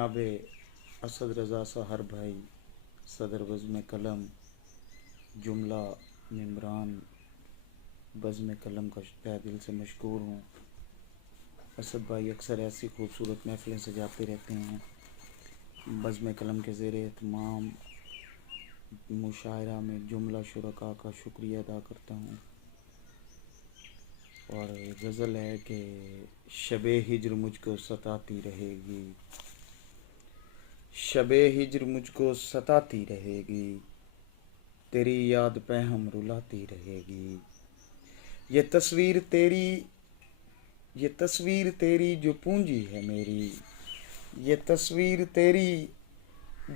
जनाब असद रज़ा सहर भाई, सदर बज़्म कलम, जुमला मम्बरान बज़्म कलम का तहे दिल से मशकूर हूँ। असद भाई अक्सर ऐसी खूबसूरत महफ़िलें सजाते रहते हैं। बज़्म कलम के ज़ेर एहतमाम मुशायरा में जुमला शुरका का शुक्रिया अदा करता हूँ। और गज़ल है कि शबे हिज्र मुझको सताती रहेगी, शबे हिज्र मुझको सताती रहेगी, तेरी याद पे हम रुलाती रहेगी। ये तस्वीर तेरी जो पूंजी है मेरी, ये तस्वीर तेरी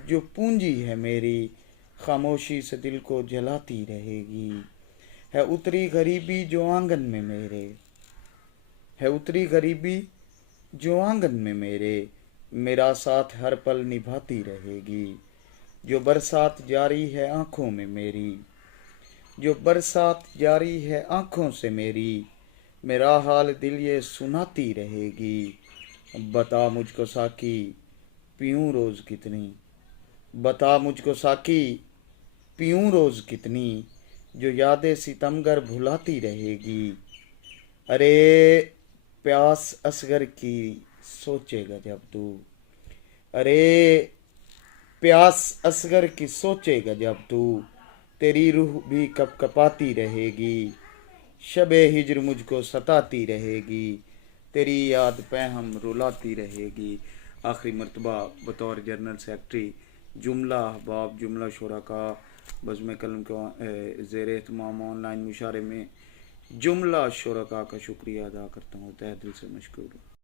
जो पूंजी है मेरी, खामोशी से दिल को जलाती रहेगी। है उतरी गरीबी जो आंगन में मेरे, है उतरी गरीबी जो आंगन में मेरे, मेरा साथ हर पल निभाती रहेगी। जो बरसात जारी है आँखों में मेरी, जो बरसात जारी है आँखों से मेरी, मेरा हाल दिल ये सुनाती रहेगी। बता मुझको साकी पीऊँ रोज़ कितनी, बता मुझको साकी पीऊँ रोज़ कितनी, जो यादें सितमगर भुलाती रहेगी। अरे प्यास असगर की सोचेगा जब तू, अरे प्यास असगर की सोचेगा जब तू, तेरी रूह भी कप कपाती रहेगी। शबे हिज्र मुझको सताती रहेगी, तेरी याद पे हम रुलाती रहेगी। आखिरी मरतबा बतौर जनरल सेक्रेटरी जुमला अहबाब जुमला शुरका बज़्म कलम के ज़ेर एहतमाम ऑनलाइन मुशारे में जुमला शुरका का शुक्रिया अदा करता हूँ। तहे दिल से मशकूर हूँ।